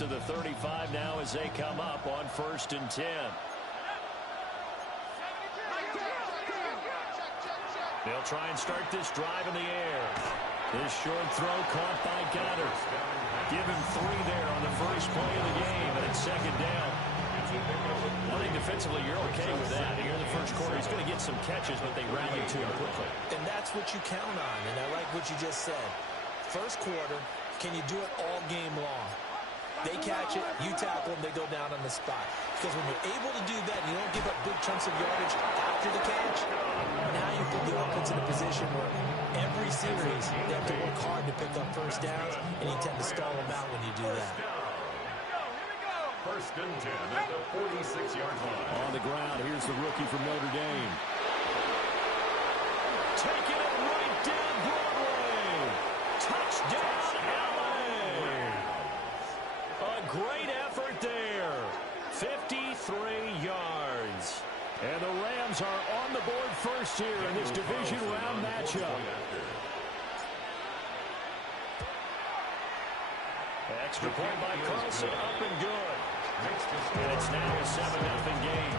to the 35 now as they come up on 1st and 10. They'll try and start this drive in the air. This short throw caught by Goddard. Give him 3 there on the first play of the game, and it's 2nd down. I think defensively you're okay with that. Here in the first quarter, he's going to get some catches, but they rallied to him quickly. And that's what you count on, and I like what you just said. First quarter, can you do it all game long? They catch it, you tackle them, they go down on the spot. Because when you're able to do that, and you don't give up big chunks of yardage after the catch, now you put the offense in a position where every series they have to work hard to pick up first downs, and you tend to stall them out when you do that. 1st and 10 at the 46-yard line. On the ground, here's the rookie from Notre Dame. Taking it right down Broadway. Touchdown, LA. A great effort there. 53 yards. And the Rams are on the board first here in this division round matchup. Extra point by Carlson, up and good. And it's now a 7-0 game.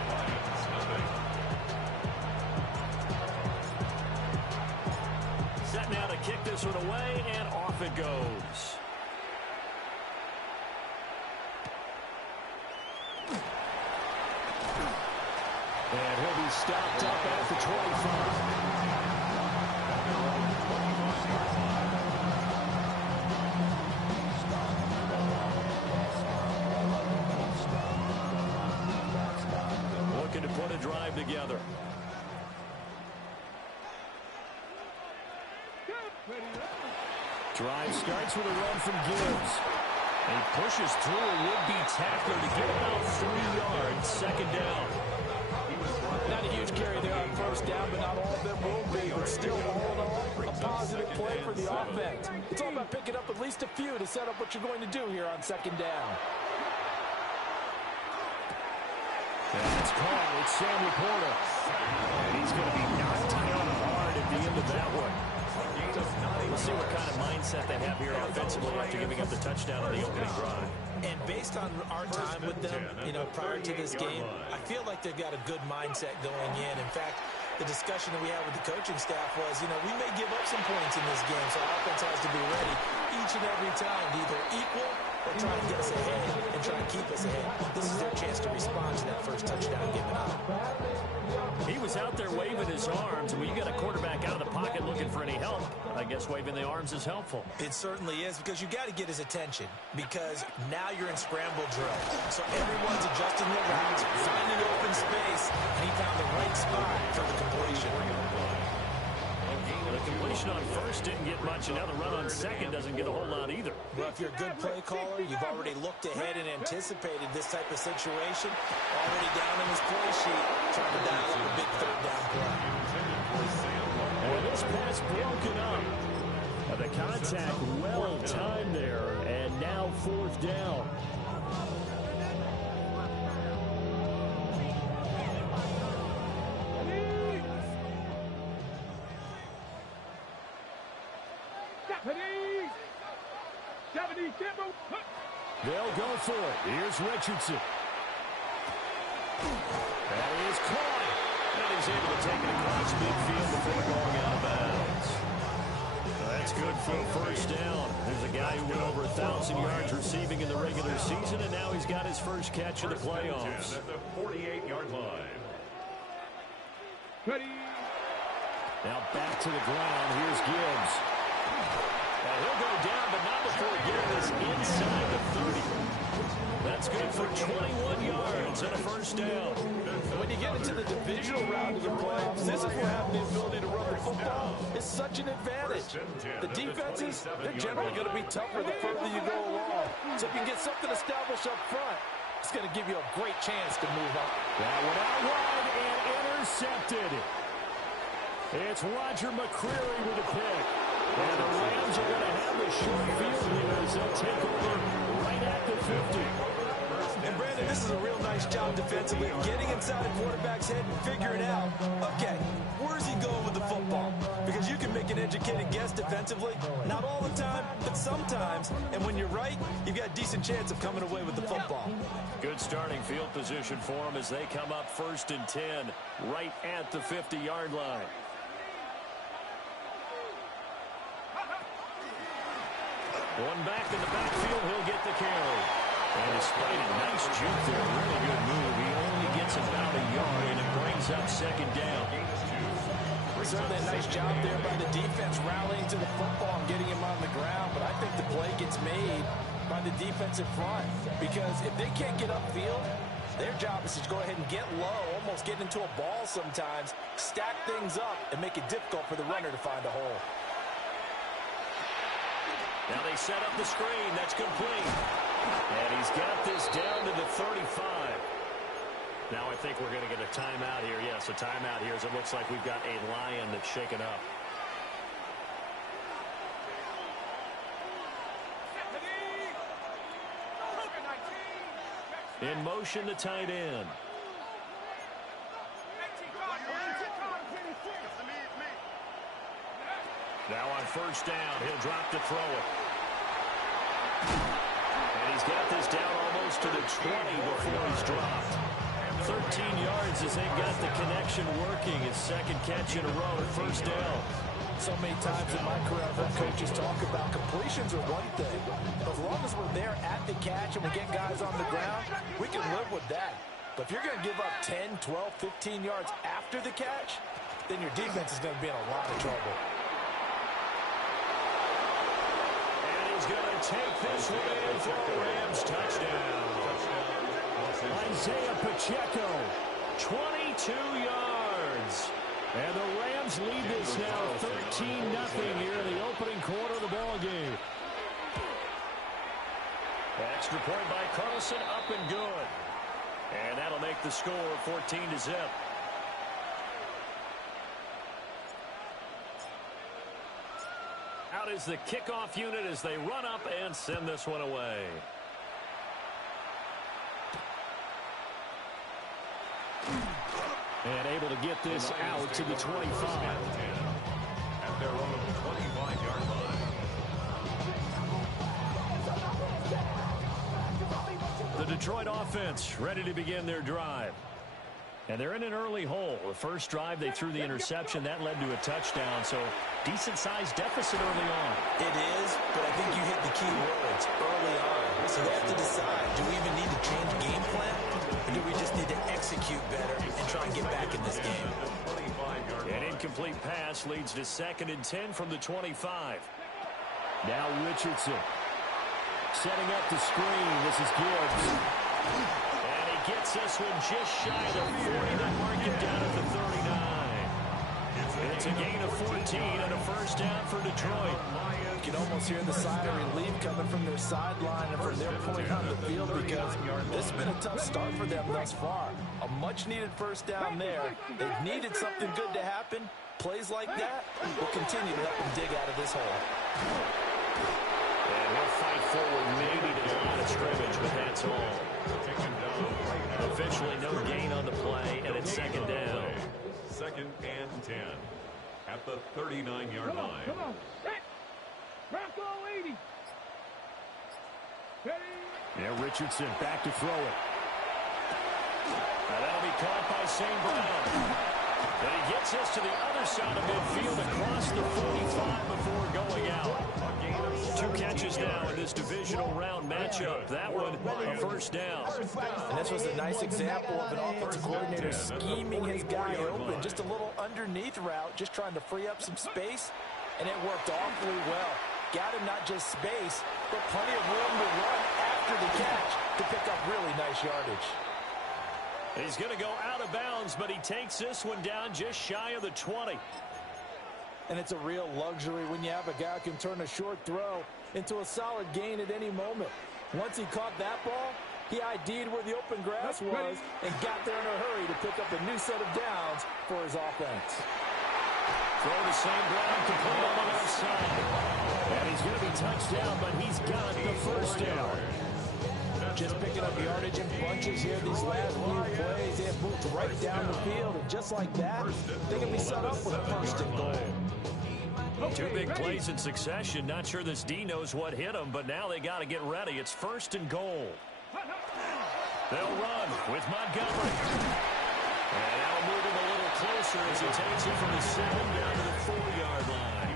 Set now to kick this one away, and off it goes. And he'll be stopped up at the 25. Looking to put a drive together. Drive starts with a run from Gibbs. He pushes through a would-be tackler to get about 3 yards. 2nd down. Not a huge carry there on 1st down, but not all of them will be. But still, all in all, a positive play for the offense. It's all about picking up at least a few to set up what you're going to do here on 2nd down. That's caught. It's Sam Laporta. And he's going to be knocked down hard at the end of that one. We'll see what kind of mindset they have here offensively after giving up the touchdown on the opening drive. And based on our time with them, prior to this game, I feel like they've got a good mindset going in. In fact, the discussion that we had with the coaching staff was, we may give up some points in this game, so our offense has to be ready each and every time to either equal or try and get us ahead and try and keep us ahead. This is their chance to respond to that first touchdown given up. He was out there waving his arms, and when you got a quarterback out of the pocket looking for any help, I guess waving the arms is helpful. It certainly is, because you got to get his attention, because now you're in scramble drill. So everyone's adjusting their routes, finding open space, and he found the right spot for the completion. The completion on 1st didn't get much, and now the run on 2nd doesn't get a whole lot either. Well, if you're a good play caller, you've already looked ahead and anticipated this type of situation. Already down in his play sheet, trying to dial up a big 3rd down play. And this pass broken up. The contact well timed there, and now 4th down. They'll go for it. Here's Richardson. That is caught. And he's able to take it across midfield before going out of bounds. That's good for a 1st down. There's a guy who went over 1,000 yards receiving in the regular season, and now he's got his first catch of the playoffs. At the 48-yard line. Now back to the ground. Here's Gibbs. And he'll go down, but not before getting this inside the 30. That's good for 21 yards and a 1st down. When you get into the divisional round of the playoffs, this is where having the ability to run the football is such an advantage. The defenses, they're generally going to be tougher the further you go along. So if you can get something established up front, it's going to give you a great chance to move on. That one out wide and intercepted. It's Roger McCreary with a pick. And the Rams are going to have the short field here as they'll take over right at the 50. And Brandon, this is a real nice job defensively, getting inside the quarterback's head and figuring out, okay, where's he going with the football? Because you can make an educated educated guess defensively? Not all the time, but sometimes. And when you're right, you've got a decent chance of coming away with the football. Good starting field position for them as they come up 1st and 10, right at the 50-yard line. One back in the backfield, he'll get the carry. And despite a nice juke there, really good move, he only gets about a yard, and it brings up 2nd down. Certainly a nice job there by the defense rallying to the football and getting him on the ground, but I think the play gets made by the defensive front because if they can't get upfield, their job is to go ahead and get low, almost get into a ball sometimes, stack things up, and make it difficult for the runner to find a hole. Now they set up the screen. That's complete. And he's got this down to the 35. Now I think we're going to get a timeout here. Yes, a timeout here as it looks like we've got a Lion that's shaken up. In motion, the tight end. Now on 1st down, he'll drop to throw it. And he's got this down almost to the 20 before he's dropped. 13 yards as they got the connection working. His 2nd catch in a row, 1st down. So many times in my career, I've heard coaches talk about completions are one thing. As long as we're there at the catch and we get guys on the ground, we can live with that. But if you're going to give up 10, 12, 15 yards after the catch, then your defense is going to be in a lot of trouble. And he's going to take this one in for a Rams touchdown. Isaiah Pacheco, 22 yards. And the Rams lead this now 13-0 here in the opening quarter of the ball game. Extra point by Carlson, up and good. And that'll make the score 14-0. Out is the kickoff unit as they run up and send this one away. And able to get this out to the 25. At their own 25-yard line. The Detroit offense ready to begin their drive. And they're in an early hole. The first drive, they threw the interception. That led to a touchdown. So decent-sized deficit early on. It is, but I think you hit the key words early on. So they have to decide, do we even need to change game plan? Or do we just need to execute better and try and get back in this game? An incomplete pass leads to 2nd and 10 from the 25. Now Richardson. Setting up the screen. This is Gibbs. And he gets this one just shy of the 40. That mark him down at the 39. It's a gain of 14 and a 1st down for Detroit. You can almost hear the sigh of relief coming from their sideline and from their point on the field because this has been a tough start for them thus far. A much-needed 1st down there. They've needed something good to happen. Plays like that will continue to help them dig out of this hole. And he'll fight forward maybe to the line of scrimmage, but that's all. Officially no gain on the play, and it's 2nd down. 2nd and 10 at the 39-yard line. Come on. Bronco 80. Ready? Yeah, Richardson back to throw it. Now that'll be caught by St. Brown. And he gets us to the other side of midfield across the 45 before going out. 2 catches now in this divisional round matchup. That one, a 1st down. And this was a nice example of an offensive coordinator scheming his guy open. Just a little underneath route, just trying to free up some space. And it worked awfully well. Got him not just space, but plenty of room to run after the catch to pick up really nice yardage. He's going to go out of bounds, but he takes this one down just shy of the 20. And it's a real luxury when you have a guy who can turn a short throw into a solid gain at any moment. Once he caught that ball, he ID'd where the open grass was and got there in a hurry to pick up a new set of downs for his offense. Throw to St. Brown, complete on the left side. And he's going to be touched down, but he's got the 1st down. Just picking up yardage in bunches here these last few plays. They have moved right down the field, and just like that, they can be set up with a 1st and goal. 2 big plays in succession. Not sure this D knows what hit him, but now they got to get ready. It's 1st and goal. They'll run with Montgomery. And that'll move him a little closer as he takes it from the 7 down to the 4-yard line.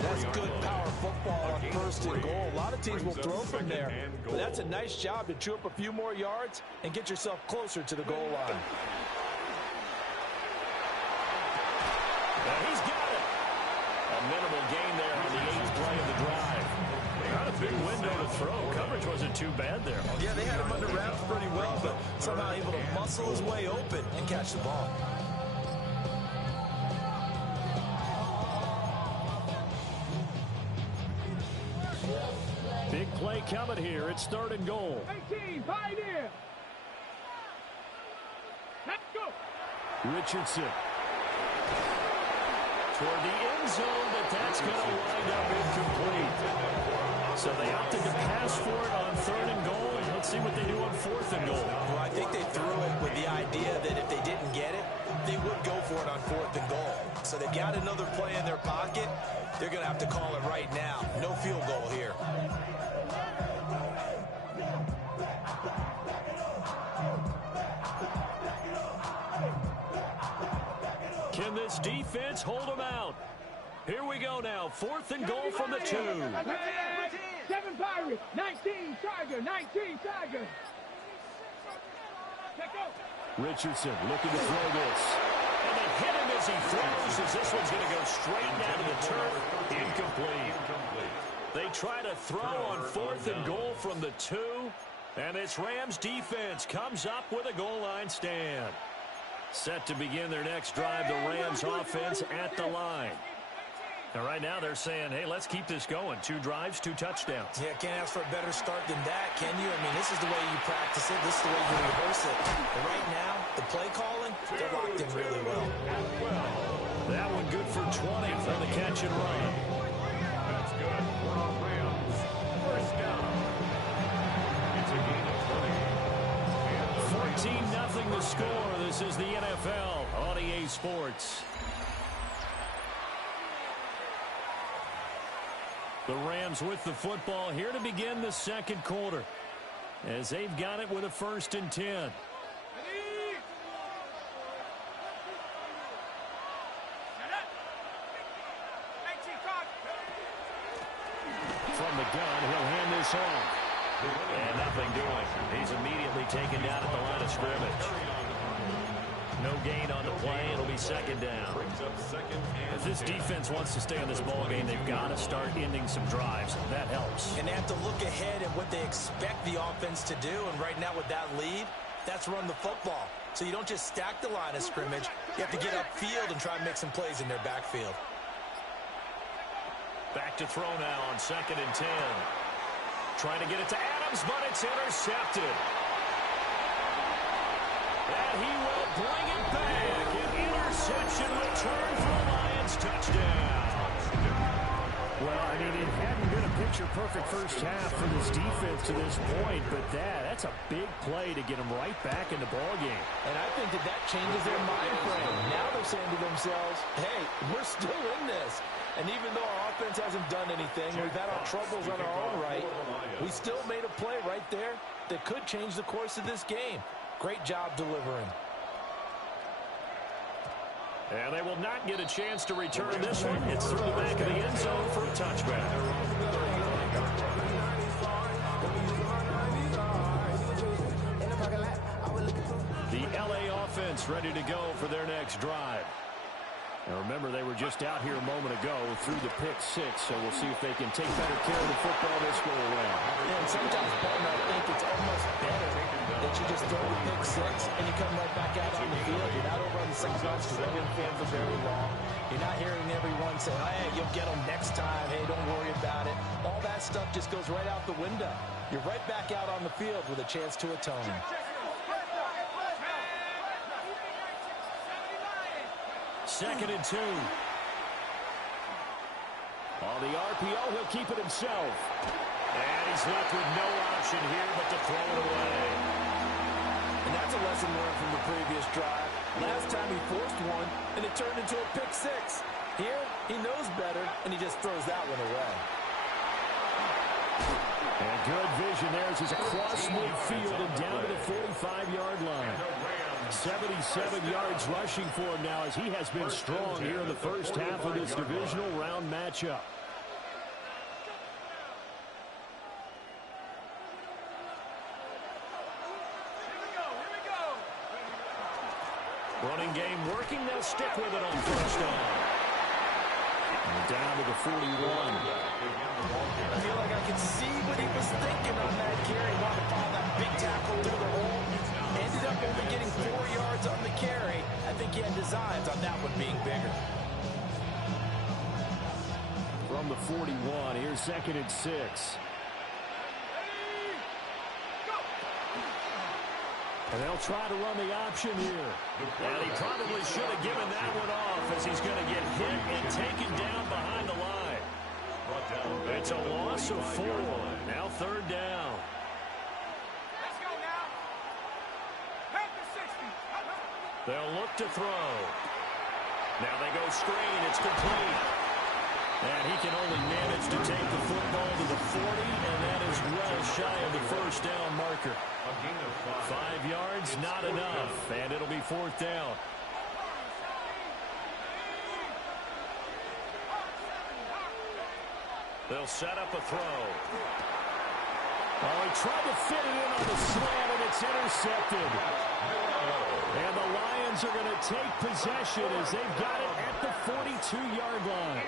That's good power football on 1st and goal. A lot of teams will throw from there, but that's a nice job to chew up a few more yards and get yourself closer to the goal line. And he's got it. A minimal gain there on the 8th play of the drive. Not a big window to throw. Coverage wasn't too bad there. Yeah, they had him under wraps pretty well, but somehow able to muscle his way open and catch the ball. Big play coming here. It's 3rd and goal. 18, Pioneer. Let's go. Richardson. Toward the end zone, but that's going to wind up incomplete. So they opted to pass for it on 3rd and goal. Let's see what they do on 4th and goal. Well, I think they threw it with the idea that if they didn't get it, they would go for it on 4th and goal. So they've got another play in their pocket. They're going to have to call it right now. No field goal here. Can this defense hold them out? Here we go now. 4th and goal from the 2. 7 Pirates, 19 Tiger, 19 Tiger. Let's go. Richardson looking to throw this. And they hit him as he throws, as this one's going to go straight down to the turf. Incomplete. They try to throw on 4th and goal from the 2. And this Rams defense comes up with a goal line stand. Set to begin their next drive, the Rams offense at the line. Now, right now they're saying, hey, let's keep this going. 2 drives, 2 touchdowns. Yeah, can't ask for a better start than that, can you? I mean, this is the way you practice it. This is the way you rehearse it. But right now, the play calling, they're locked in really well. That one good for 20 for the catch and run. That's good. Rams. 1st down. It's a gain of 20. 14-0 the score. This is the NFL on EA Sports. The Rams with the football here to begin the 2nd quarter, as they've got it with a 1st and 10. From the gun, he'll hand this off. And nothing doing. He's immediately taken down at the line of scrimmage. No gain on the play. It'll be 2nd down. If this defense wants to stay in this ball game, they've got to start ending some drives. That helps. And they have to look ahead at what they expect the offense to do. And right now with that lead, that's run the football. So you don't just stack the line of scrimmage. You have to get upfield and try and make some plays in their backfield. Back to throw now on 2nd and 10. Trying to get it to Adams, but it's intercepted. And he will bring it back. An interception return for the Lions. Touchdown. Well, I mean, it hadn't been a picture-perfect first half for this defense to this point, but that's a big play to get them right back in the ballgame. And I think that changes their mind frame. Now they're saying to themselves, hey, we're still in this. And even though our offense hasn't done anything, we've had our troubles on our own right, we still made a play right there that could change the course of this game. Great job delivering. And they will not get a chance to return this one. It's through the back of the end zone for a touchback. The LA offense ready to go for their next drive. Now remember, they were just out here a moment ago through the pick 6, so we'll see if they can take better care of the football this go around. And sometimes, Barton, I think it's almost better that you just throw the pick 6 and you come right back out on the field. You're not over on the sidelines to run in field for very long. You're not hearing everyone say, hey, you'll get them next time. Hey, don't worry about it. All that stuff just goes right out the window. You're right back out on the field with a chance to atone. Second and 2. On the RPO, he'll keep it himself. And he's left with no option here but to throw it away. And that's a lesson learned from the previous drive. Last time he forced one, and it turned into a pick 6. Here, he knows better, and he just throws that one away. And good vision there as he's across midfield and down to the 45-yard line. 77 yards rushing for him now as he has been strong here in the first half of this divisional round matchup. Running game working. They'll stick with it on first down. And down to the 41. I feel like I can see what he was thinking on that carry. Wanted to follow that big tackle through the hole. Ended up only getting 4 yards on the carry. I think he had designs on that one being bigger. From the 41, here's 2nd and 6. And they'll try to run the option here. And he probably should have given that one off as he's going to get hit and taken down behind the line. It's a loss of 4. Now 3rd down. Let's go now. Head to 60. They'll look to throw. Now they go screen. It's complete. And he can only manage to take the football to the 40, and that is well shy of the first down marker. 5 yards, not enough, and it'll be 4th down. They'll set up a throw. Oh, he tried to fit it in on the slant, and it's intercepted. And the Lions are going to take possession as they've got it at the 42-yard line.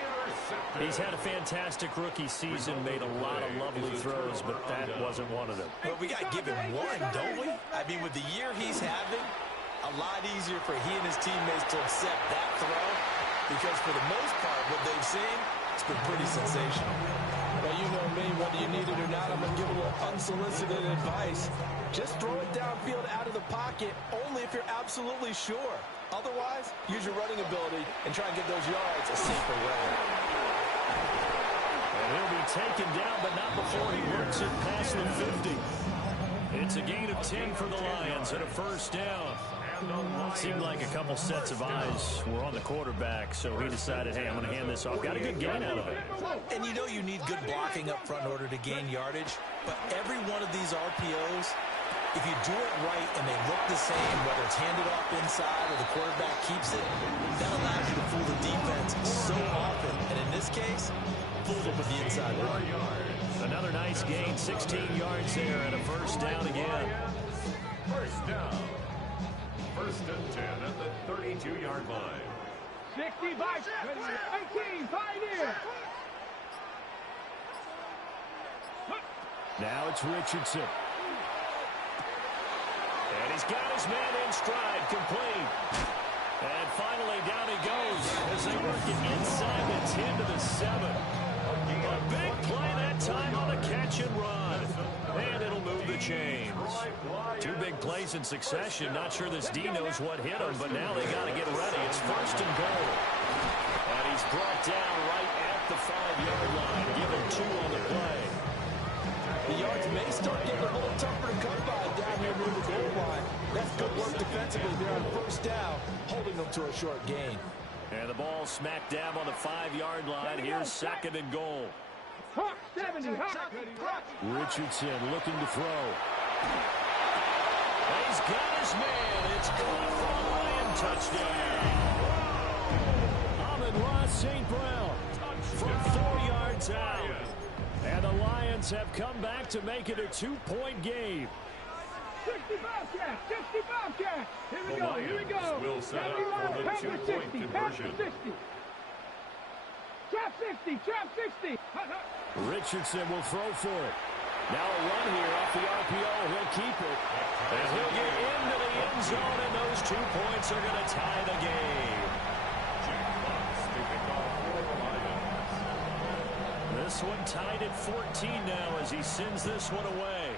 He's had a fantastic rookie season, made a lot of lovely throws, but that wasn't one of them. But we got to give him one, don't we? I mean, with the year he's having, a lot easier for he and his teammates to accept that throw because for the most part, what they've seen, it's been pretty sensational. Well, you know me, whether you need it or not, I'm going to give a little unsolicited advice. Just throw it downfield out of the pocket only if you're absolutely sure. Otherwise, use your running ability and try and get those yards a safer way. And he'll be taken down, but not before he works it past the 50. It's a gain of 10 for the Lions and a 1st down. Seemed like a couple sets of eyes were on the quarterback, so he decided, hey, I'm going to hand this off. Got a good gain out of it. And you know you need good blocking up front in order to gain yardage, but every one of these RPOs, if you do it right and they look the same, whether it's handed off inside or the quarterback keeps it, that allows you to fool the defense so often. And in this case, fooled them with the inside run. Another nice gain, 16 yards there, and a 1st down again. 1st down. 1st and 10 at the 32-yard line. 60 by 19, Pioneer. Now it's Richardson. And he's got his man in stride, complete. And finally down he goes as they work it inside the 10 to the 7. A big play that time on the catch and run. And it'll move the chains. 2 big plays in succession. Not sure this D knows what hit him, but now they got to get ready. It's 1st and goal. And he's brought down right at the 5-yard line. Given 2 on the play. The yards may start getting a little tougher to come by down here near the goal line. That's good work defensively there on 1st down, holding them to a short gain. And the ball smack dab on the 5-yard line. Here's 2nd and goal. Hawk 70, Hawk. Richardson looking to throw. He's got his man. It's caught for a Lion touchdown. Amon-Ra St. Brown from 4 yards out. And the Lions have come back to make it a 2-point game. 60 Bobcat, 60 Bobcat. Here we The go, Lions here we go. will set up for the 2-point conversion. 60. Trap 60, trap 60. Richardson will throw for it. Now a run here off the RPO. He'll keep it. And he'll get into the end zone, and those 2 points are going to tie the game. This one tied at 14 now as he sends this one away.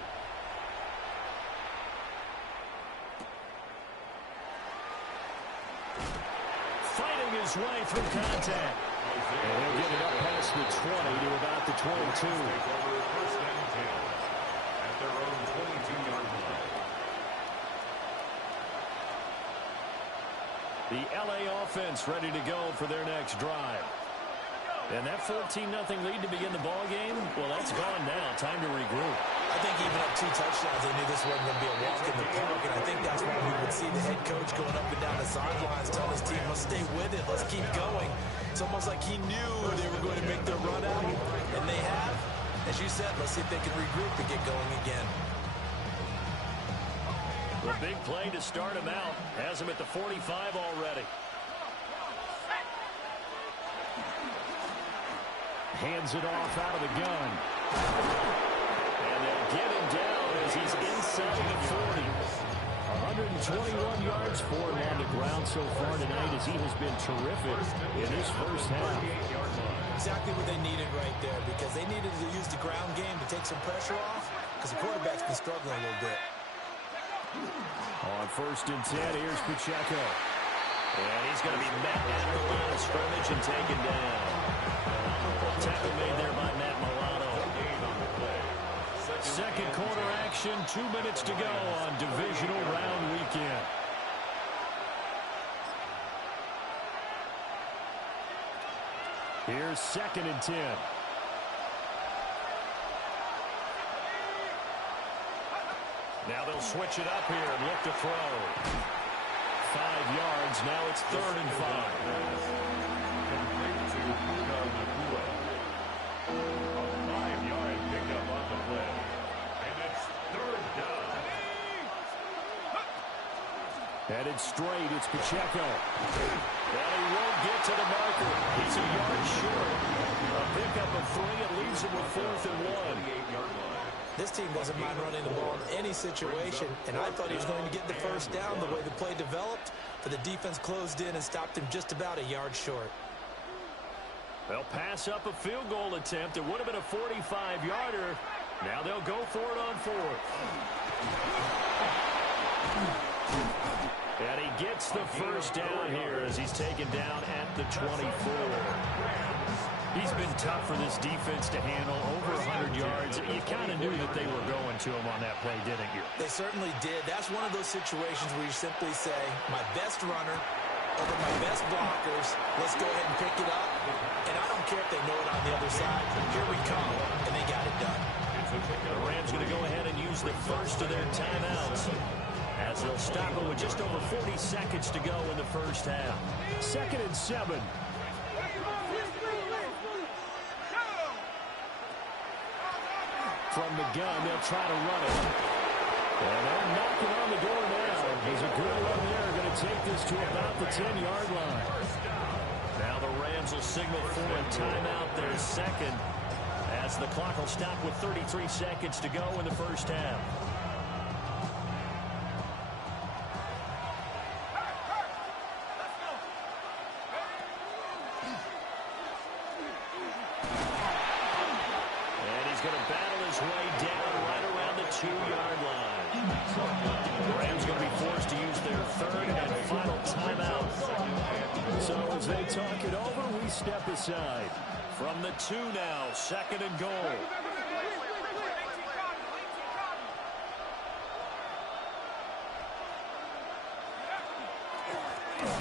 Fighting his way through contact. And he'll get it up past the 20 to about the 22. Over 1st and 10 at their own 22-yard line. The LA offense ready to go for their next drive. And that 14-0 lead to begin the ball game, well, that's gone now. Time to regroup. I think even up 2 touchdowns, they knew this wasn't going to be a walk in the park, and I think that's why we would see the head coach going up and down the sidelines telling his team, let's stay with it, let's keep going. It's almost like he knew they were going to make their run out, and they have. As you said, let's see if they can regroup and get going again. The big play to start him out. Has him at the 45 already. Hands it off out of the gun. And they'll get him down as he's inside the 40. 121 yards for him on the ground so far tonight as he has been terrific in his first half. Exactly what they needed right there, because they needed to use the ground game to take some pressure off, because the quarterback's been struggling a little bit. On 1st and 10, here's Pacheco. And he's going to be met at the line of scrimmage and taken down. Tackle made there by Matt Milano. Second quarter action, 2 minutes to go on divisional round weekend. Here's 2nd and 10. Now they'll switch it up here and look to throw. 5 yards. Now it's 3rd and 5. A 5-yard pickup on the play. And it's 3rd down. Headed straight, it's Pacheco. Well, he won't get to the marker. He's a yard short. A pickup of 3. It leaves him with 4th and 1. This team doesn't mind running the ball in any situation, and I thought he was going to get the first down the way the play developed, but the defense closed in and stopped him just about a yard short. They'll pass up a field goal attempt. It would have been a 45-yarder. Now they'll go for it on 4th. And he gets the first down here as he's taken down at the 24. He's been tough for this defense to handle, over 100 yards. You kind of knew that they were going to him on that play, didn't you? They certainly did. That's one of those situations where you simply say, my best runner over my best blockers, let's go ahead and pick it up. And I don't care if they know it on the other side. Here we come, and they got it done. The Rams going to go ahead and use the first of their timeouts as they'll stop it with just over 40 seconds to go in the first half. 2nd and 7. From the gun, they'll try to run it. And they're knocking on the door now. There's a good run there. Going to take this to about the 10-yard line. Now the Rams will signal for a timeout, their 2nd, as the clock will stop with 33 seconds to go in the first half. Step aside. From the 2 now, 2nd and goal.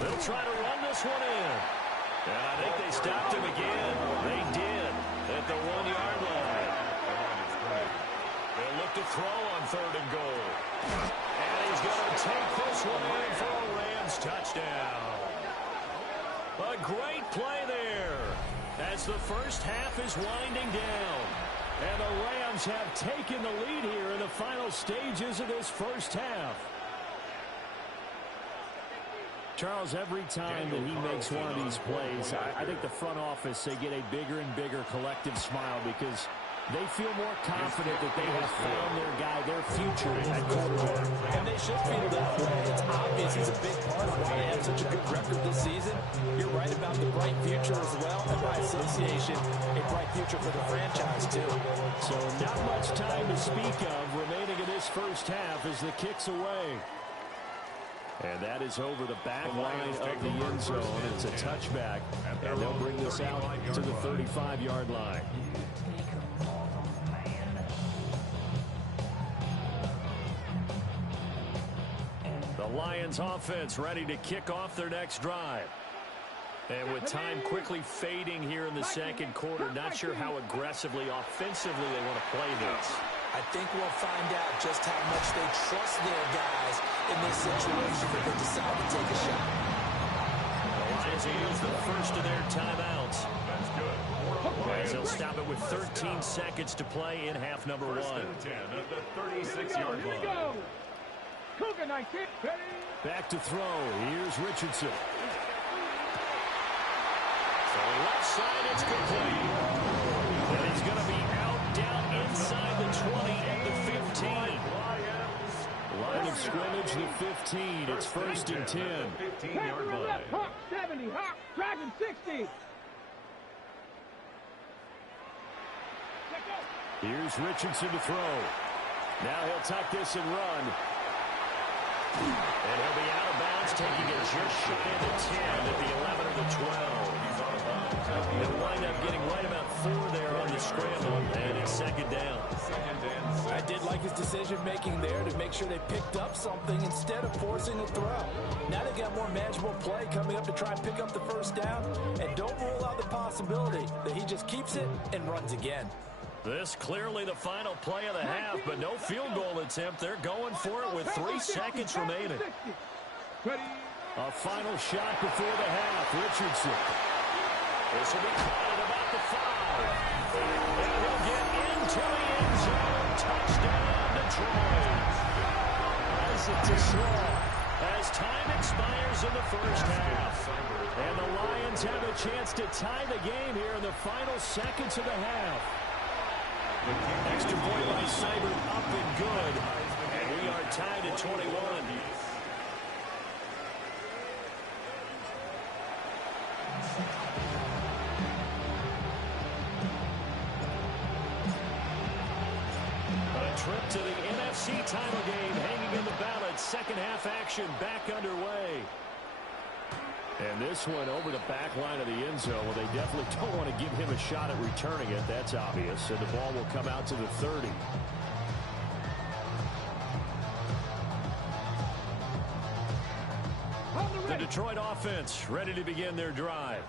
They'll try to run this one in. And I think they stopped him again. They did at the 1-yard line. They'll look to throw on 3rd and goal. And he's going to take this one in for a Rams touchdown. A great play there as the first half is winding down. And the Rams have taken the lead here in the final stages of this first half. Charles, every time that he makes one of these plays, I think the front office, they get a bigger and bigger collective smile because they feel more confident that they have found their guy, their future at quarterback. And they should feel that way. It's obvious he's a big part of why they have such a good record this season. You're right about the bright future as well, and by association, a bright future for the franchise, too. So not much time to speak of remaining in this first half as the kick's away. And that is over the back line of the end zone. It's a touchback, and they'll bring this out to the 35-yard line. The Lions offense ready to kick off their next drive. And with time quickly fading here in the second quarter, not sure how aggressively, offensively they want to play this. I think we'll find out just how much they trust their guys in this situation if they decide to take a shot. The Lions will use the first of their timeouts. That's good. As they'll stop it with 13 seconds to play in half number one. First and 10 at the 36-yard Here we line. go. Cougar 19. Ready? Back to throw. Here's Richardson. So left side, it's complete. And he's going to be out down inside the 20 at the 15. Line of scrimmage, the 15. It's first and 10. 15-yard Panther line. left. Hawk 70. Hawk Dragon 60. Here's Richardson to throw. Now he'll tuck this and run. And he'll be out of bounds, taking it just shy of the 10 at the 11 or the 12. He'll wind up getting right about 4 there on the scramble, and it's second down. I did like his decision-making there to make sure they picked up something instead of forcing a throw. Now they got more manageable play coming up to try and pick up the first down, and don't rule out the possibility that he just keeps it and runs again. This clearly the final play of the half, but no field goal attempt. They're going for it with 3 seconds remaining. A final shot before the half. Richardson. This will be caught at about the 5. And he'll get into the end zone. Touchdown, Detroit. Isaac to Shaw as time expires in the first half. And the Lions have a chance to tie the game here in the final seconds of the half. Extra point by Seibert up and good. And we are tied at 21. A trip to the NFC title game hanging in the balance. Second half action back underway. And this one over the back line of the end zone. Well, they definitely don't want to give him a shot at returning it. That's obvious. And the ball will come out to the 30. The Detroit offense ready to begin their drive.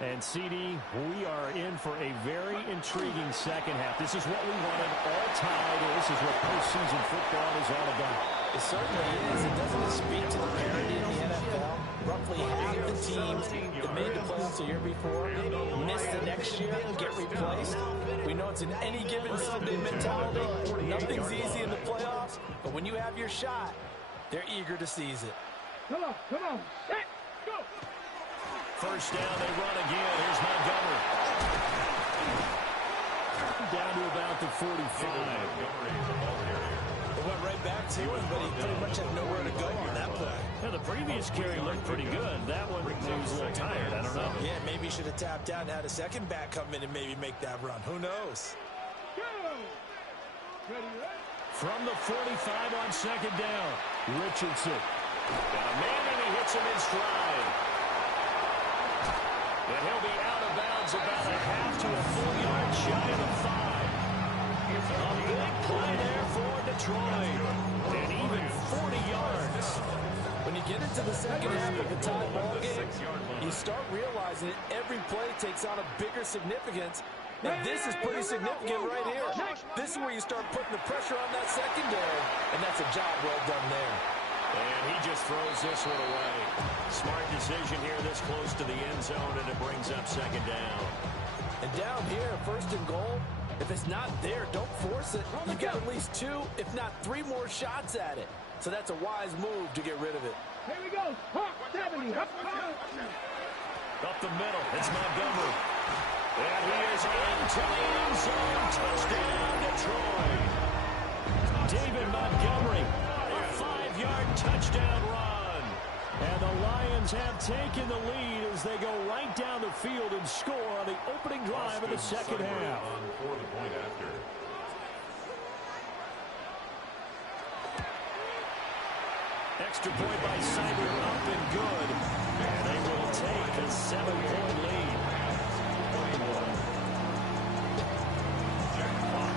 And CD, we are in for a very intriguing second half. This is what we wanted, all tied. This is what postseason football is all about. It certainly is. It doesn't speak to the parity in the NFL. Roughly half the teams that made the playoffs the year before miss the next year and get replaced. We know it's an any given Sunday mentality. Nothing's easy in the playoffs, but when you have your shot, they're eager to seize it. Come on. Set. Go. First down, they run again. Here's Montgomery. Down to about the 45. It went right back to him, but he pretty much had nowhere to go on that play. Yeah, the previous carry looked pretty good. That one, he was a little tired. I don't know. Yeah, maybe he should have tapped out and had a second back come in and maybe make that run. Who knows? Go. Ready. From the 45 on second down, Richardson. Got a man and he hits him in stride. And he'll be out of bounds about a half to a full yard shy of the 5. A big play there for Detroit. And even 40 yards. When you get into the second half of a tie ball game, you start realizing that every play takes on a bigger significance. And this is pretty significant right here. This is where you start putting the pressure on that secondary. And that's a job well done there. And he just throws this one away. Smart decision here this close to the end zone, and it brings up second down. And down here, first and goal, if it's not there, don't force it. You get at least 2, if not 3 more shots at it. So that's a wise move to get rid of it. Here we go. Hawk 70. Up the middle, it's Montgomery. And he is into the end zone. Touchdown, Detroit. David Montgomery, a 5-yard touchdown run. And the Lions have taken the lead as they go right down the field and score on the opening drive of the second half. For the point after. Extra point by Seibert up and good. And they will take a 7-point lead.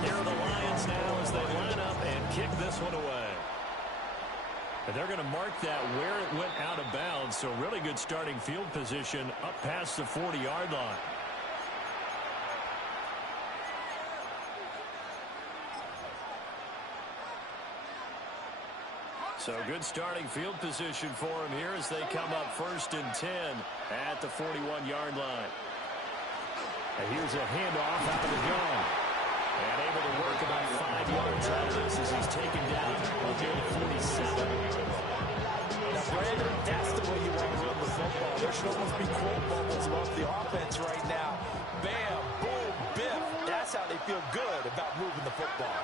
Here are the Lions now as they line up and kick this one away. And they're going to mark that where it went out of bounds. So really good starting field position up past the 40-yard line. So good starting field position for him here as they come up 1st and 10 at the 41-yard line. And here's a handoff out of the gun. And able to work about 5 yards out of this as he's taken down on the 47. Now, Brandon, that's the way you want to run the football. There should almost be quote bubbles above the offense right now. Bam, boom, biff. That's how they feel good about moving the football.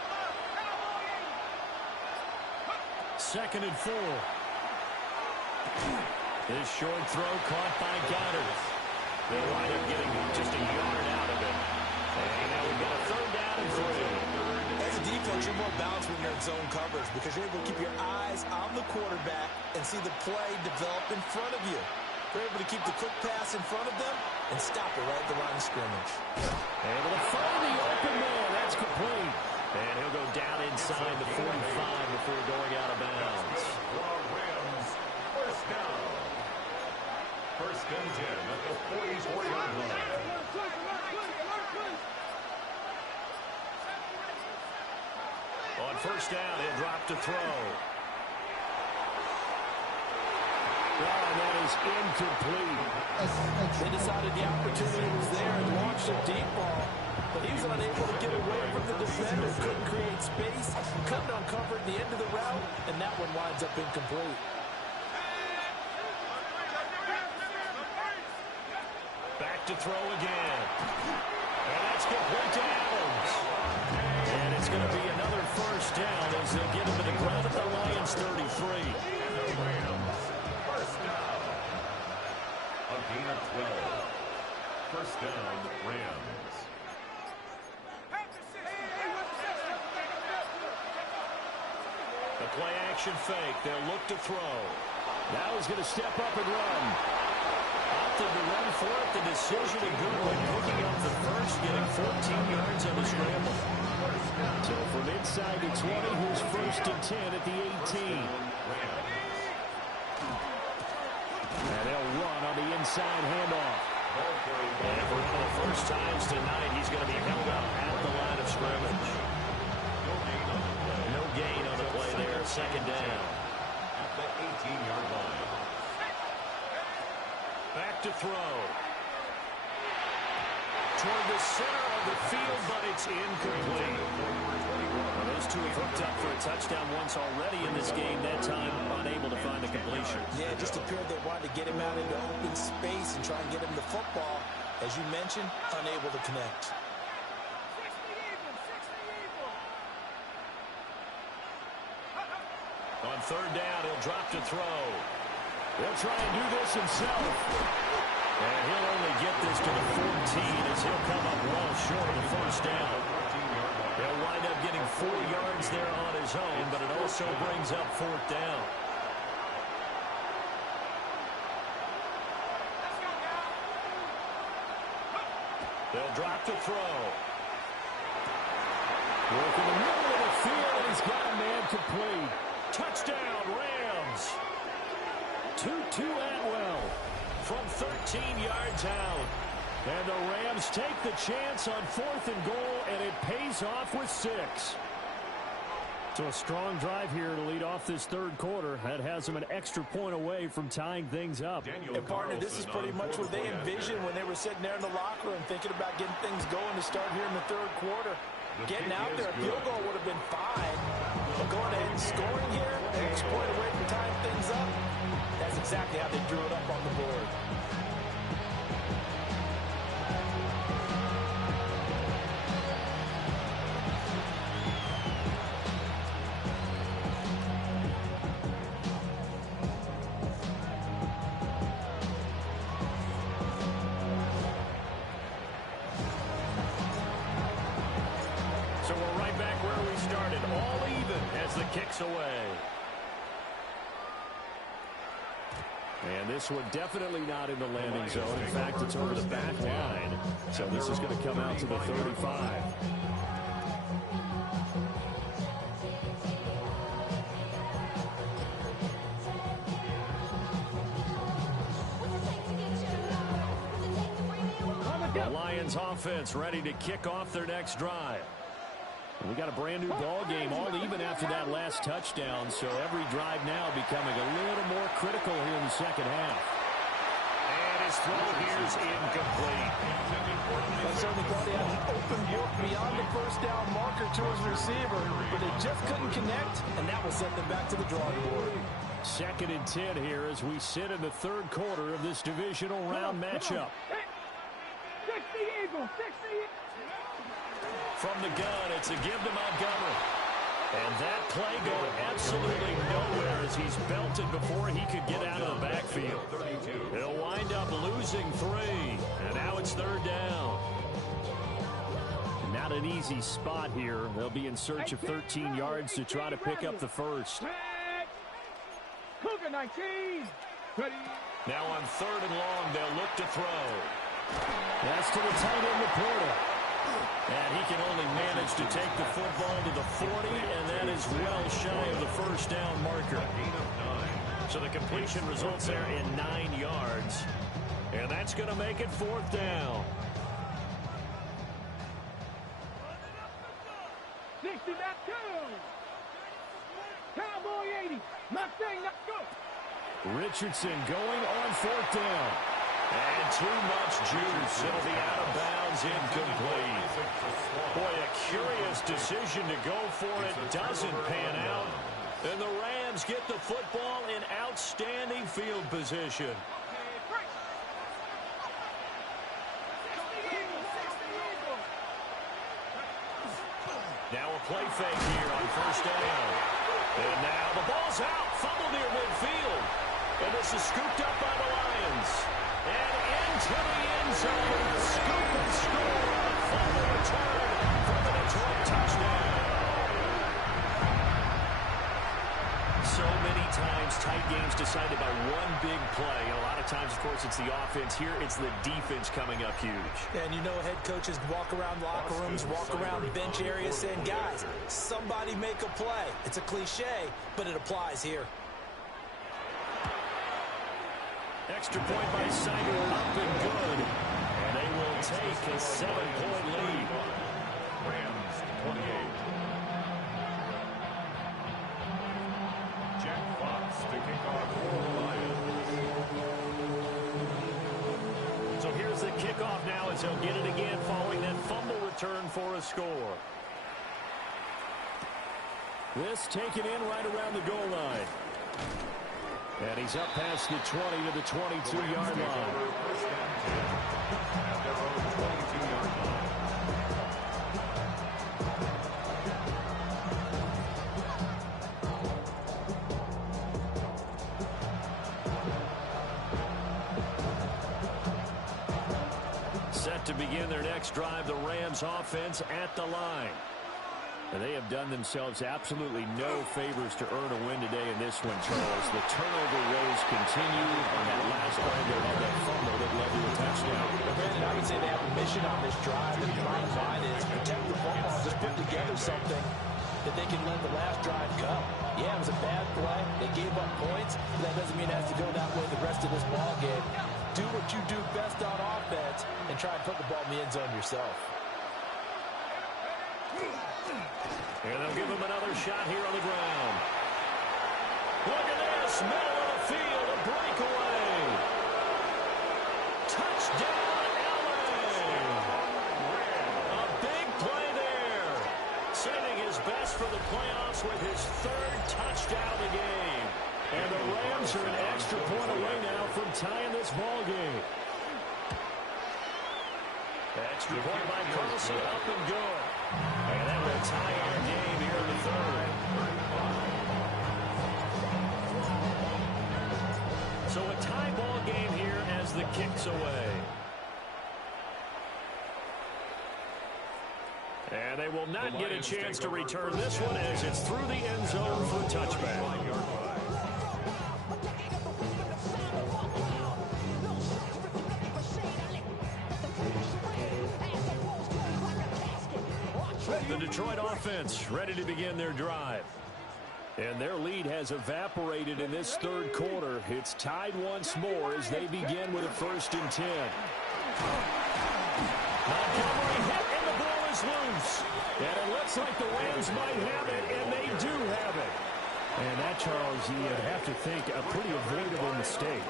2nd and 4. This short throw caught by Goddard. They wind up getting just a yard out of it. And now we've got a 3rd down and 3. As a defense, you're more balanced when you're in zone coverage because you're able to keep your eyes on the quarterback and see the play develop in front of you. You're able to keep the quick pass in front of them and stop it right at the line of scrimmage. Able to find the open man. That's complete. And he'll go down inside the 45 before going out of bounds. Rams, 1st down. 1st and 10 at the 44-yard line. On 1st down, he'll drop to throw. Oh, that is incomplete. They decided the opportunity was there and launched a deep ball. But he was unable to get away from the defender, couldn't create space, couldn't uncover at the end of the route, and that one winds up incomplete. Back to throw again. And that's complete to Adams. And it's going to be another 1st down as they'll get him to the ground at the Lions 33. And the Rams, 1st down. A gain of 12. 1st down, Rams. The play action fake. They'll look to throw. Now he's going to step up and run. Opted to run for it. The decision a good one. Picking up the 1st, getting 14 yards on the scramble. So from inside the 20, here's 1st and 10 at the 18. And they'll run on the inside handoff. And for one of the first times tonight, he's going to be held up at the line of scrimmage. No gain on the play there. 2nd down. At the 18-yard line. Back to throw. Toward the center of the field, but it's incomplete. Well, those two have hooked up for a touchdown once already in this game. That time, unable to find a completion. Yeah, it just appeared they wanted to get him out into open space and try and get him the football. As you mentioned, unable to connect. On 3rd down, he'll drop to throw. He'll try and do this himself. And he'll only get this to the 14 as he'll come up well short of the 1st down. He'll wind up getting 4 yards there on his own, but it also brings up 4th down. They'll drop to throw. Work in the middle of the field, and he's got a man complete. Touchdown, Rams. 2-2 Atwell from 13 yards out. And the Rams take the chance on 4th and goal, and it pays off with 6. So a strong drive here to lead off this 3rd quarter. That has them an extra point away from tying things up. And partner, this is pretty much what they envisioned when they were sitting there in the locker room thinking about getting things going to start here in the 3rd quarter. Getting out there, a field goal would have been fine. But going ahead and scoring here, extra point away from tying things up, that's exactly how they drew it up on the board. So we're right back where we started, all even as the kick's away. And this one definitely not in the landing zone. In fact, it's over the back line. So this is going to come out to the 35. The Lions offense ready to kick off their next drive. We got a brand new ball game, all even after that last touchdown, so every drive now becoming a little more critical here in the second half. And his throw here is incomplete. I certainly thought he had an open book beyond the first down marker to his receiver, but they just couldn't connect, and that will send them back to the drawing board. 2nd and 10 here as we sit in the third quarter of this divisional round matchup. 60 Eagles, 60 Eagles. From the gun, it's a give to Montgomery. And that play going absolutely nowhere as he's belted before he could get out of the backfield. He'll wind up losing 3. And now it's 3rd down. Not an easy spot here. They'll be in search of 13 yards to try to pick up the first. Cougar 19. Now on 3rd and long, they'll look to throw. That's to the tight end, Laporta. And he can only manage to take the football to the 40, and that is well shy of the first down marker. So the completion results there in 9 yards. And that's going to make it 4th down. 60 back 2. Cowboy 80. Mustang not good. Richardson going on 4th down. And too much juice. It'll be out of bounds, incomplete. Boy, a curious decision to go for it. Doesn't pan out. And the Rams get the football in outstanding field position. Now a play fake here on 1st down. And now the ball's out. Fumble near midfield. And this is scooped up by the Lions. And into the end zone. A scoop and score on a fumble return for the Detroit touchdown. So many times tight games decided by one big play. And a lot of times, of course, it's the offense. Here, it's the defense coming up huge. And you know head coaches walk around locker rooms, walk around bench areas saying, guys, somebody make a play. It's a cliche, but it applies here. Extra point by Simon, up and good. And they will take a 7-point lead. Rams 28. Jack Fox to kick off for the Lions. So here's the kickoff now as he'll get it again following that fumble return for a score. This taken in right around the goal line. And he's up past the 20 to the 22-yard line. Set to begin their next drive, the Rams offense at the line. And they have done themselves absolutely no favors to earn a win today in this one, Charles. The turnover woes continue. On that last play, they had that fumble that led to a touchdown. Brandon, I would say they have a mission on this drive, and the bottom line is protect the football. Just put together something that they can let the last drive come. Yeah, it was a bad play. They gave up points. But that doesn't mean it has to go that way the rest of this ball game. Do what you do best on offense and try and put the ball in the end zone yourself. And they'll give him another shot here on the ground. Look at this, middle of the field, a breakaway. Touchdown, LA. A big play there. Saving his best for the playoffs with his 3rd touchdown of the game. And the Rams are an extra point away now from tying this ball game. Extra point by Carlson, up and good. And that will tie our game here in the 3rd. So a tie ball game here as the kick's away. And they will not get a chance to return this one as it's through the end zone for a touchback. The Detroit offense ready to begin their drive. And their lead has evaporated in this 3rd quarter. It's tied once more as they begin with a 1st and 10. Montgomery hit, and the ball is loose. And it looks like the Rams might have it, and they do have it. And that, Charles, you'd have to think a pretty avoidable mistake.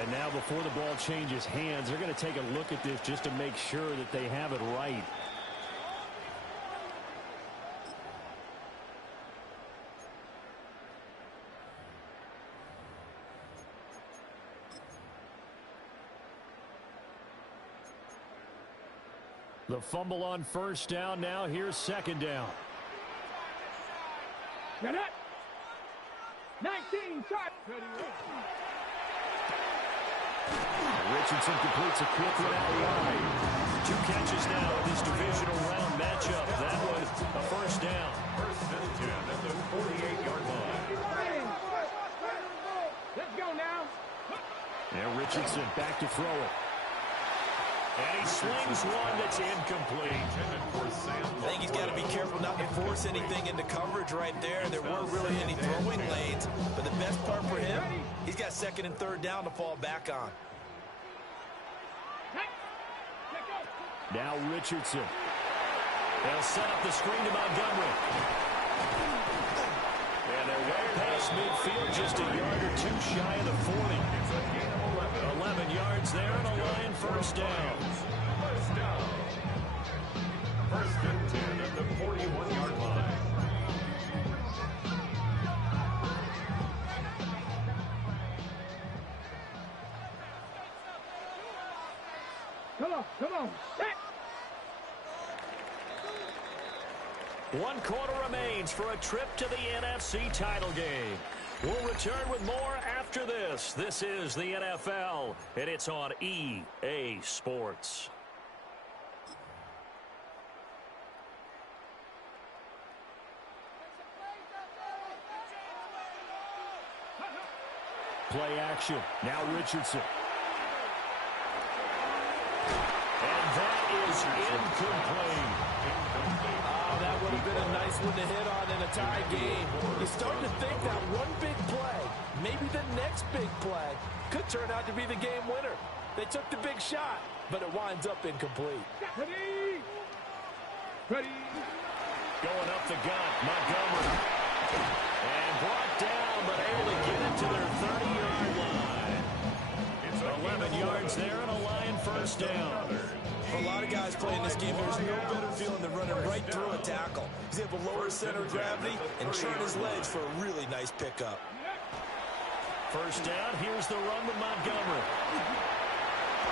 And now before the ball changes hands, they're going to take a look at this just to make sure that they have it right. The fumble on first down. Now here's second down. Get it. 19, start. Richardson completes a quick one out wide. 2 catches now in this divisional round matchup. That was a first down. First and 10 at the 48-yard line. Let's go now. And Richardson back to throw it. And he slings one that's incomplete. I think he's got to be careful not to force anything into coverage right there. There weren't really any throwing lanes. But the best part for him, he's got second and third down to fall back on. Now Richardson. They'll set up the screen to Montgomery. And they're way past midfield, just a yard or two shy of the 40. 11 yards there and a Lion first down. First down. First and 10 at the 41-yard line. Come on. Set. 1 quarter remains for a trip to the NFC title game. We'll return with more after this. This is the NFL, and it's on EA Sports. Play action. Now Richardson. And that is incomplete. Oh, that would have been a nice one to hit on in a tie game. You're starting to think that one big play, maybe the next big play, could turn out to be the game winner. They took the big shot, but it winds up incomplete. Ready. Going up the gut, Montgomery. And brought down, but able to get it to their 30-yard line. 11 yards there and a Lion first down. For a lot of guys playing this game, there's no better feeling than running right through a tackle. He's able to lower his center of gravity and churn his legs for a really nice pickup. First down, here's the run with Montgomery.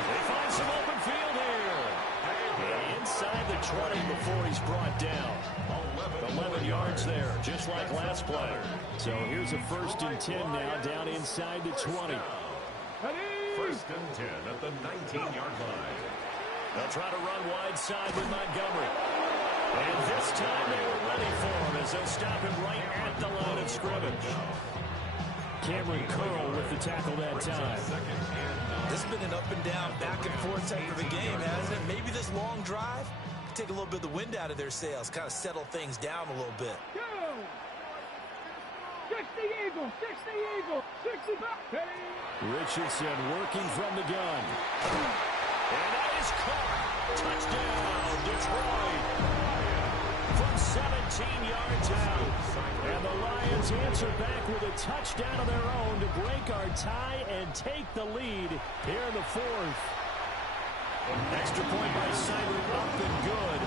They find some open field here. And inside the 20 before he's brought down. 11 yards there, just like last play. So here's a first and 10 now, down inside the 20. First and 10 at the 19-yard line. They'll try to run wide side with Montgomery. And this time they were ready for him as they'll stop him right at the line of scrimmage. Cameron Curl with the tackle that time. This has been an up and down, back and forth type of a game, hasn't it? Maybe this long drive could take a little bit of the wind out of their sails, kind of settle things down a little bit. Go. 60 Eagles. 60 back. Richardson working from the gun. And that is caught. Touchdown, Detroit. From 17 yards out. And the Lions answer back with a touchdown of their own to break our tie and take the lead here in the fourth. Extra point by Simon up and good.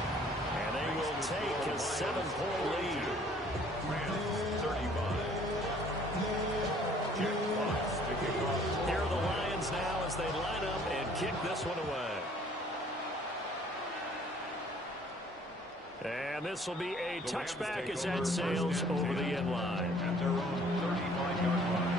And they will take a 7-point lead. Rams 35. Here are the Lions now as they line up and kick this one away. And this will be a touchback as that sails over the end line. At their own 35-yard line.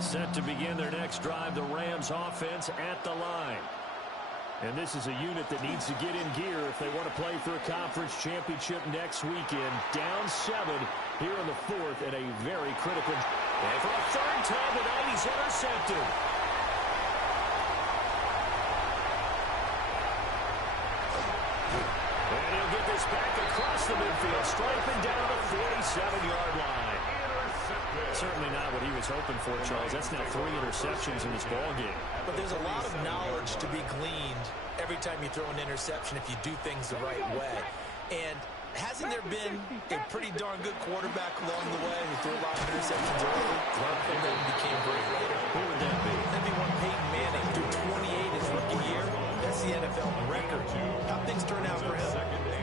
Set to begin their next drive, the Rams offense at the line. And this is a unit that needs to get in gear if they want to play for a conference championship next weekend. Down 7 here in the fourth and a very critical. And for a third time tonight, he is intercepted. And he'll get this back across the midfield, striping down the 47-yard line. Certainly not what he was hoping for, Charles. That's now 3 interceptions in this ballgame. But there's a lot of knowledge to be gleaned every time you throw an interception if you do things the right way. And hasn't there been a pretty darn good quarterback along the way who threw a lot of interceptions early, learned from them, and became great later? Who would that be? That'd be one Peyton Manning, threw 28 his rookie year. That's the NFL record. How things turn out for him?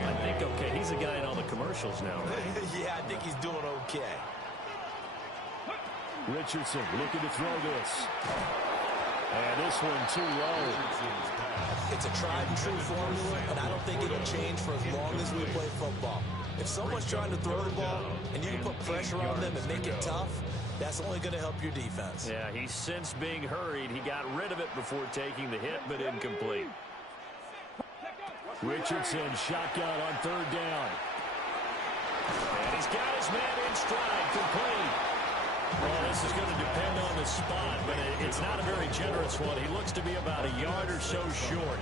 I think okay. He's a guy in all the commercials now, right? Yeah, I think he's doing okay. Richardson looking to throw this. And this one too low. It's a tried and true formula, and I don't think it'll change for as long as we play football. If someone's trying to throw the ball and you can put pressure on them and make it tough, that's only going to help your defense. Yeah, he's since being hurried. He got rid of it before taking the hit, but incomplete. Richardson shotgun on 3rd down. And he's got his man in stride, complete. Well, this is going to depend on the spot, but it's not a very generous one. He looks to be about a yard or so short.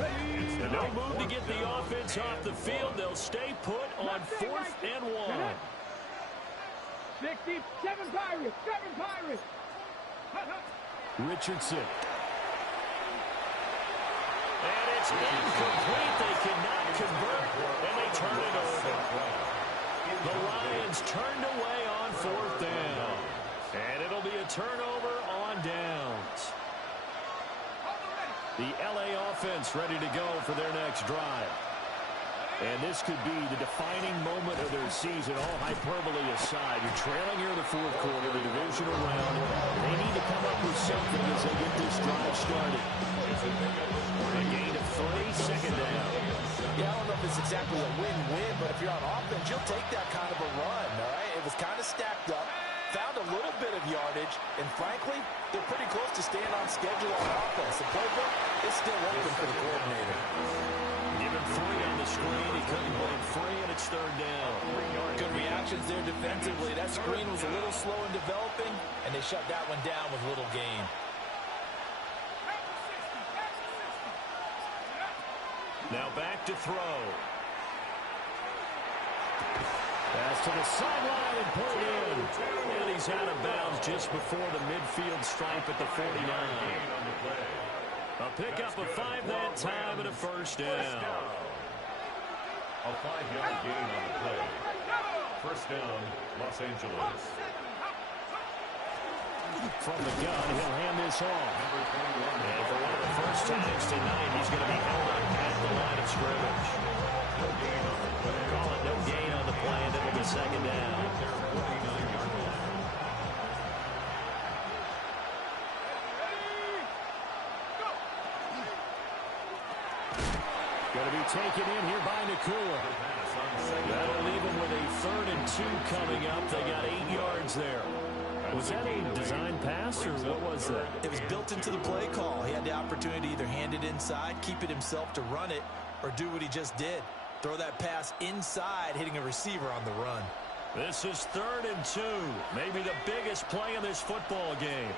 And no move to get the offense off the field. They'll stay put on 4th and 1. 67 Pirates, 7 Pirates. Richardson. And it's incomplete. They cannot convert, and they turn it over. The Lions turned away on 4th down. And it'll be a turnover on downs. The LA offense ready to go for their next drive. And this could be the defining moment of their season, all hyperbole aside. You're trailing here in the 4th quarter, the divisional round. They need to come up with something as they get this drive started. A gain of 3, 2nd down. Yeah, I don't know if it's exactly a win-win, but if you're on offense, you'll take that kind of a run, all right? It was kind of stacked up, found a little bit of yardage, and frankly, they're pretty close to staying on schedule on offense. The playbook is still open for the coordinator. Given 3 on the screen, he couldn't break free, and it's 3rd down. Good reactions there defensively. That screen was a little slow in developing, and they shut that one down with little gain. Now back to throw. Pass to the sideline and pulled in. And he's out of bounds just before the midfield stripe at the 49. A pickup of 5 that time and a 1st down. A 5-yard gain on the play. 1st down, Los Angeles. From the gun, he'll hand this off. And for one of the first times tonight, he's going to be held up at the line of scrimmage. Call it no gain on the play, and it'll be 2nd down. Going to be taken in here by Nakua. That'll leave him with a 3rd and 2 coming up. They got 8 yards there. Was that a design pass, or what was that? It was built into the play call. He had the opportunity to either hand it inside, keep it himself to run it, or do what he just did. Throw that pass inside, hitting a receiver on the run. This is 3rd and 2. Maybe the biggest play in this football game.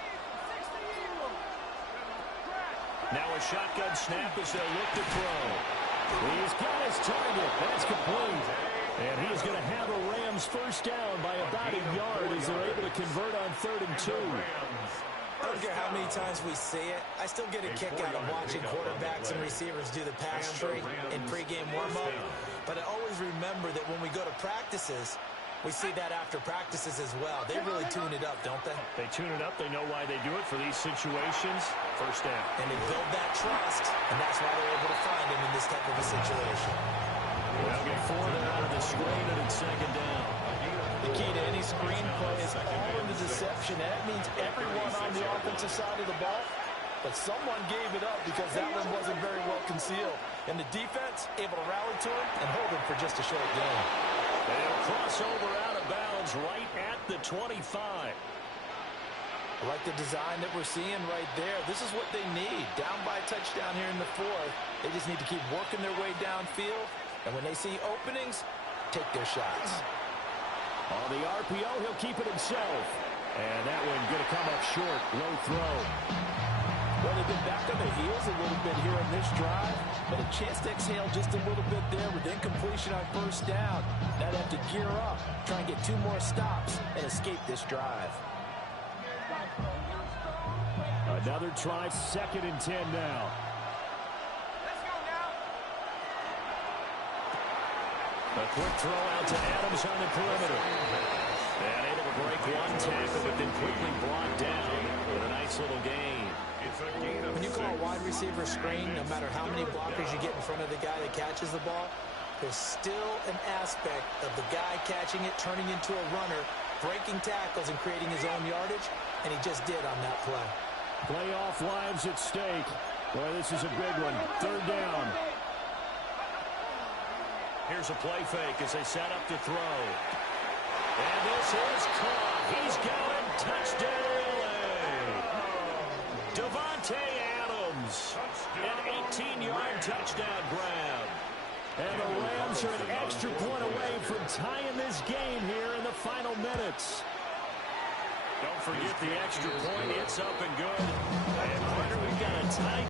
Now a shotgun snap as they look to throw. He's got his target. That's complete. And he is going to have a Rams 1st down by about a yard as they're able to convert on 3rd and 2. I don't care how many times we say it, I still get a kick out of watching quarterbacks and receivers do the pass tree in pregame warm-up. But I always remember that when we go to practices, we see that after practices as well. They really tune it up, don't they? They tune it up. They know why they do it for these situations. 1st down. And they build that trust, and that's why they're able to find him in this type of a situation. They'll get 4 there out of the screen, and it's 2nd down. The key to any screen play is all in the deception. That means everyone on the offensive side of the ball, but someone gave it up because that one wasn't very well concealed. And the defense able to rally to him and hold him for just a short game. They'll cross over out of bounds right at the 25. I like the design that we're seeing right there. This is what they need. Down by a touchdown here in the 4th. They just need to keep working their way downfield. And when they see openings, take their shots. On the RPO, he'll keep it himself. And that one going to come up short. Low throw. Well, they've been back on their heels a little bit here in this drive, but a chance to exhale just a little bit there with incompletion on first down. Now they have to gear up, try and get 2 more stops, and escape this drive. Another try, 2nd and 10 now. A quick throw out to Adams on the perimeter. And able to break one tackle, but then quickly brought down with a nice little gain. When you call a wide receiver screen, no matter how many blockers you get in front of the guy that catches the ball, there's still an aspect of the guy catching it, turning into a runner, breaking tackles and creating his own yardage, and he just did on that play. Playoff lives at stake. Boy, this is a big one. 3rd down. Here's a play fake as they set up to throw. And this is caught. He's got it. Touchdown, LA. Davante Adams. An 18-yard touchdown grab. And the Rams are an extra point away from tying this game here in the final minutes. Don't forget the extra point. It's up and good. And Carter, we've got a tie.